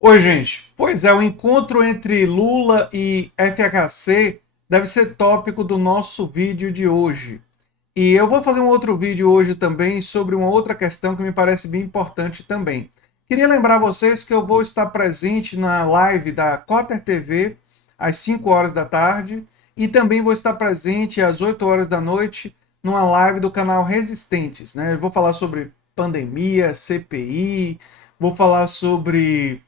Oi, gente. Pois é, o encontro entre Lula e FHC deve ser tópico do nosso vídeo de hoje. E eu vou fazer um outro vídeo hoje também sobre uma outra questão que me parece bem importante também. Queria lembrar vocês que eu vou estar presente na live da Cotter TV às 5 horas da tarde e também vou estar presente às 8 horas da noite numa live do canal Resistentes, né? Eu vou falar sobre pandemia, CPI, vou falar sobre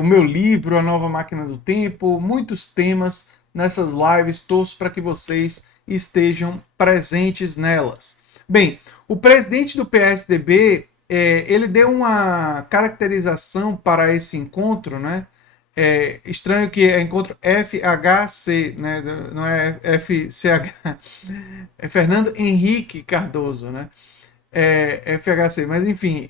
o meu livro, A Nova Máquina do Tempo, muitos temas nessas lives. Torço para que vocês estejam presentes nelas. Bem, o presidente do PSDB ele deu uma caracterização para esse encontro, né? Estranho que é encontro FHC, né? Não é FCH, é Fernando Henrique Cardoso, né? FHC, mas enfim,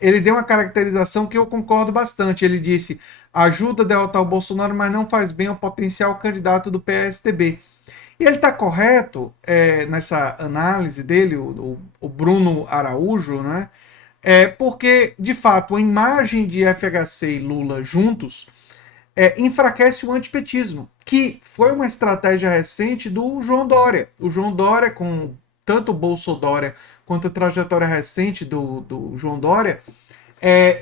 ele deu uma caracterização que eu concordo bastante. Ele disse: ajuda a derrotar o Bolsonaro, mas não faz bem ao potencial candidato do PSDB. E ele está correto nessa análise dele, o Bruno Araújo, né? Porque, de fato, a imagem de FHC e Lula juntos enfraquece o antipetismo, que foi uma estratégia recente do João Dória. O João Dória, com tanto o Bolsodória quanto a trajetória recente do João Dória,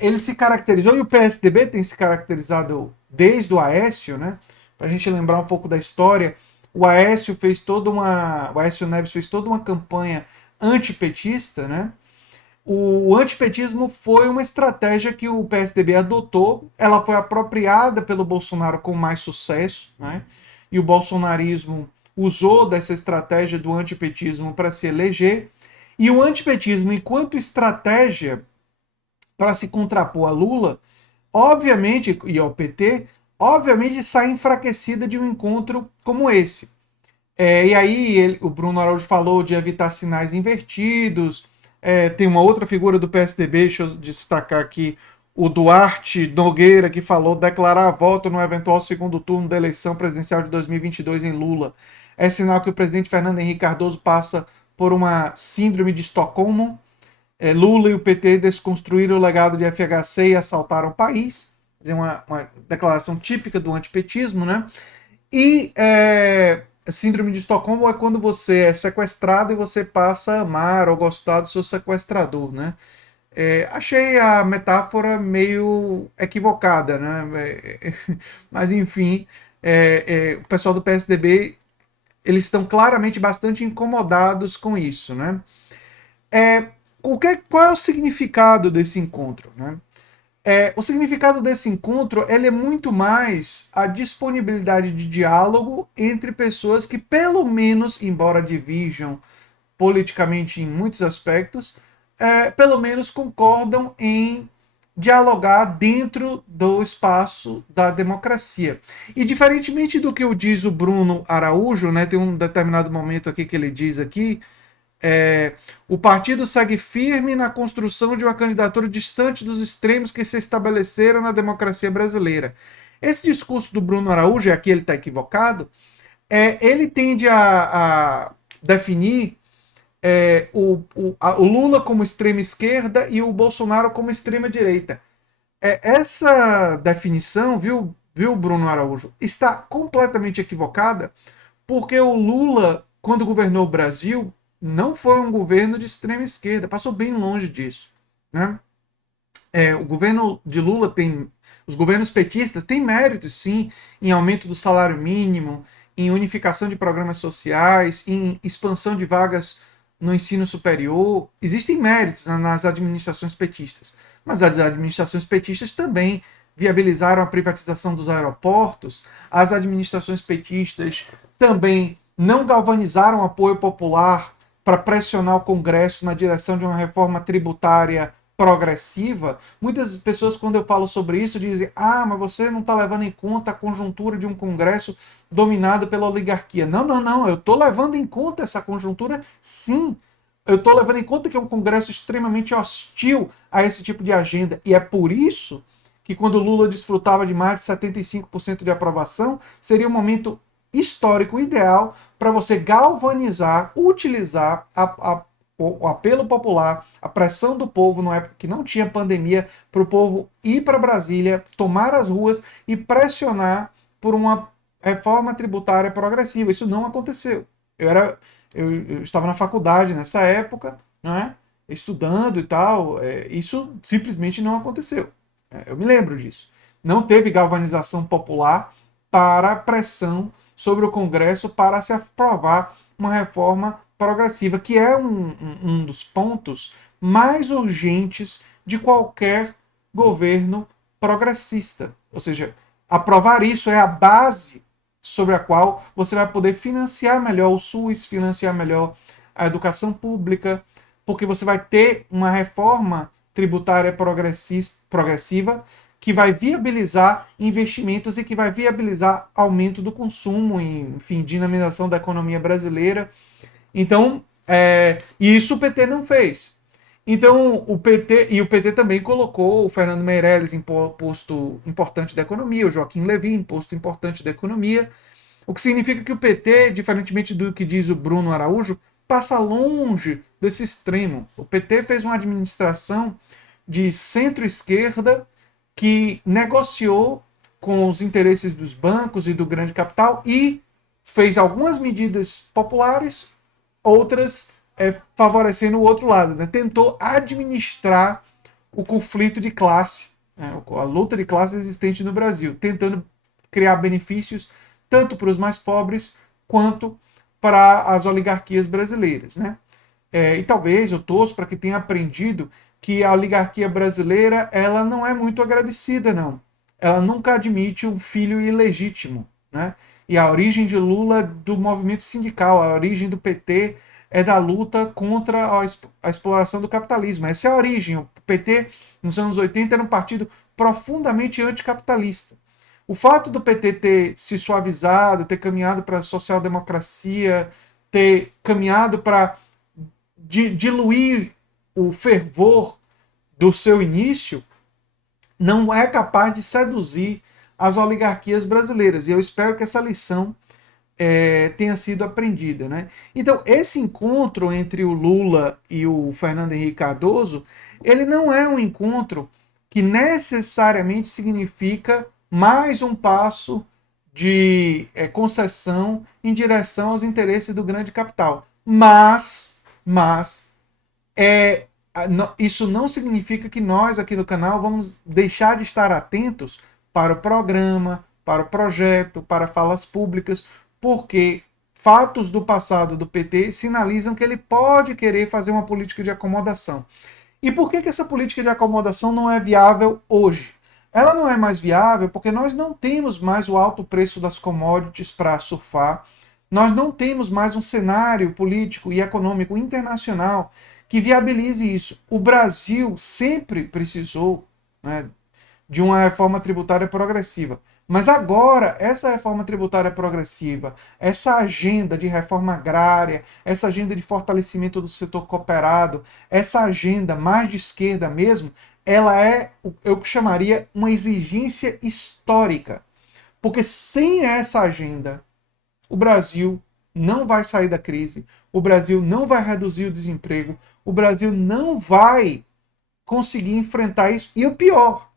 ele se caracterizou, e o PSDB tem se caracterizado desde o Aécio, né? Para a gente lembrar um pouco da história, o Aécio fez toda uma. O Aécio Neves fez toda uma campanha antipetista, né? O antipetismo foi uma estratégia que o PSDB adotou, ela foi apropriada pelo Bolsonaro com mais sucesso, né? E o bolsonarismo usou dessa estratégia do antipetismo para se eleger. E o antipetismo, enquanto estratégia para se contrapor a Lula, obviamente, e ao PT, obviamente sai enfraquecida de um encontro como esse. E aí o Bruno Araújo falou de evitar sinais invertidos. Tem uma outra figura do PSDB, deixa eu destacar aqui, o Duarte Nogueira, que falou declarar voto no eventual segundo turno da eleição presidencial de 2022 em Lula. É sinal que o presidente Fernando Henrique Cardoso passa por uma síndrome de Estocolmo. Lula e o PT desconstruíram o legado de FHC e assaltaram o país. Uma declaração típica do antipetismo, né? E síndrome de Estocolmo é quando você é sequestrado e você passa a amar ou gostar do seu sequestrador, né? Achei a metáfora meio equivocada, né? Mas enfim, o pessoal do PSDB eles estão claramente bastante incomodados com isso, né? É, qual é o significado desse encontro, né? O significado desse encontro ele é muito mais a disponibilidade de diálogo entre pessoas que, pelo menos, embora divirjam politicamente em muitos aspectos, pelo menos concordam em dialogar dentro do espaço da democracia. E diferentemente do que diz o Bruno Araújo, né, tem um determinado momento aqui que ele diz aqui, o partido segue firme na construção de uma candidatura distante dos extremos que se estabeleceram na democracia brasileira. Esse discurso do Bruno Araújo, e aqui ele está equivocado, ele tende a definir o Lula como extrema esquerda e o Bolsonaro como extrema direita. Essa definição, viu, Bruno Araújo, está completamente equivocada, porque o Lula, quando governou o Brasil, não foi um governo de extrema esquerda, passou bem longe disso, né? O governo de Lula tem, os governos petistas têm méritos, sim, em aumento do salário mínimo, em unificação de programas sociais, em expansão de vagas no ensino superior. Existem méritos nas administrações petistas, mas as administrações petistas também viabilizaram a privatização dos aeroportos, as administrações petistas também não galvanizaram apoio popular para pressionar o Congresso na direção de uma reforma tributária progressiva. Muitas pessoas, quando eu falo sobre isso, dizem: ah, mas você não está levando em conta a conjuntura de um Congresso dominado pela oligarquia. Não, não, não. Eu estou levando em conta essa conjuntura, sim. Eu estou levando em conta que é um Congresso extremamente hostil a esse tipo de agenda. E é por isso que, quando Lula desfrutava de mais de 75% de aprovação, seria um momento histórico ideal para você galvanizar, utilizar o apelo popular, a pressão do povo, numa época que não tinha pandemia, para o povo ir para Brasília, tomar as ruas e pressionar por uma reforma tributária progressiva. Isso não aconteceu. Eu estava na faculdade nessa época, né, estudando e tal, isso simplesmente não aconteceu. Eu me lembro disso. Não teve galvanização popular para pressão sobre o Congresso para se aprovar uma reforma progressiva, que é um dos pontos mais urgentes de qualquer governo progressista. Ou seja, aprovar isso é a base sobre a qual você vai poder financiar melhor o SUS, financiar melhor a educação pública, porque você vai ter uma reforma tributária progressiva que vai viabilizar investimentos e que vai viabilizar aumento do consumo, enfim, dinamização da economia brasileira. Então, e isso o PT não fez. Então, o PT também colocou o Fernando Meirelles em posto importante da economia, o Joaquim Levy em posto importante da economia, o que significa que o PT, diferentemente do que diz o Bruno Araújo, passa longe desse extremo. O PT fez uma administração de centro-esquerda que negociou com os interesses dos bancos e do grande capital e fez algumas medidas populares, outras favorecendo o outro lado. Né? Tentou administrar o conflito de classe, né? A luta de classe existente no Brasil, tentando criar benefícios tanto para os mais pobres quanto para as oligarquias brasileiras. Né? E talvez eu torço para que tenha aprendido que a oligarquia brasileira ela não é muito agradecida, não. Ela nunca admite um filho ilegítimo. Né? E a origem de Lula é do movimento sindical, a origem do PT é da luta contra a exploração do capitalismo. Essa é a origem. O PT, nos anos 80, era um partido profundamente anticapitalista. O fato do PT ter se suavizado, ter caminhado para a social-democracia, ter caminhado para diluir o fervor do seu início, não é capaz de seduzir as oligarquias brasileiras. E eu espero que essa lição tenha sido aprendida. Né? Então, esse encontro entre o Lula e o Fernando Henrique Cardoso, ele não é um encontro que necessariamente significa mais um passo de concessão em direção aos interesses do grande capital. Mas isso não significa que nós aqui no canal vamos deixar de estar atentos para o programa, para o projeto, para falas públicas, porque fatos do passado do PT sinalizam que ele pode querer fazer uma política de acomodação. E por que essa política de acomodação não é viável hoje? Ela não é mais viável porque nós não temos mais o alto preço das commodities para surfar, nós não temos mais um cenário político e econômico internacional que viabilize isso. O Brasil sempre precisou, né, de uma reforma tributária progressiva. Mas agora, essa reforma tributária progressiva, essa agenda de reforma agrária, essa agenda de fortalecimento do setor cooperado, essa agenda mais de esquerda mesmo, ela é, eu chamaria, uma exigência histórica. Porque sem essa agenda, o Brasil não vai sair da crise, o Brasil não vai reduzir o desemprego, o Brasil não vai conseguir enfrentar isso. E o pior,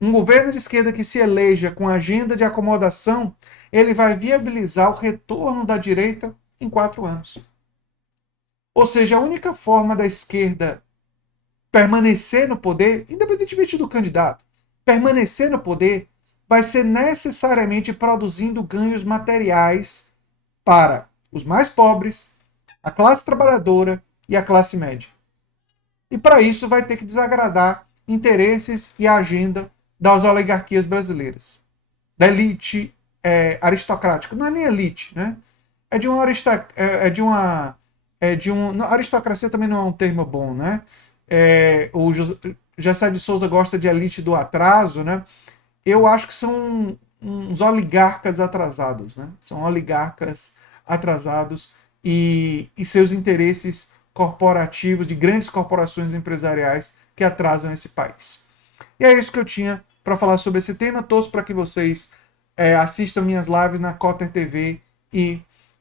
um governo de esquerda que se eleja com agenda de acomodação, ele vai viabilizar o retorno da direita em 4 anos. Ou seja, a única forma da esquerda permanecer no poder, independentemente do candidato, permanecer no poder, vai ser necessariamente produzindo ganhos materiais para os mais pobres, a classe trabalhadora e a classe média. E para isso vai ter que desagradar interesses e a agenda das oligarquias brasileiras, da elite aristocrática. Não é nem elite, né? É de uma aristocracia também não é um termo bom, né? O Gessé de Souza gosta de elite do atraso, né? Eu acho que são uns oligarcas atrasados, né? São oligarcas atrasados e seus interesses corporativos, de grandes corporações empresariais que atrasam esse país. E é isso que eu tinha para falar sobre esse tema. Torço para que vocês assistam minhas lives na Cotter TV e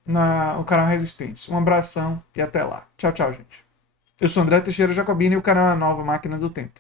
no canal Resistência. Um abração e até lá. Tchau, tchau, gente. Eu sou André Teixeira Jacobini e o canal é a Nova Máquina do Tempo.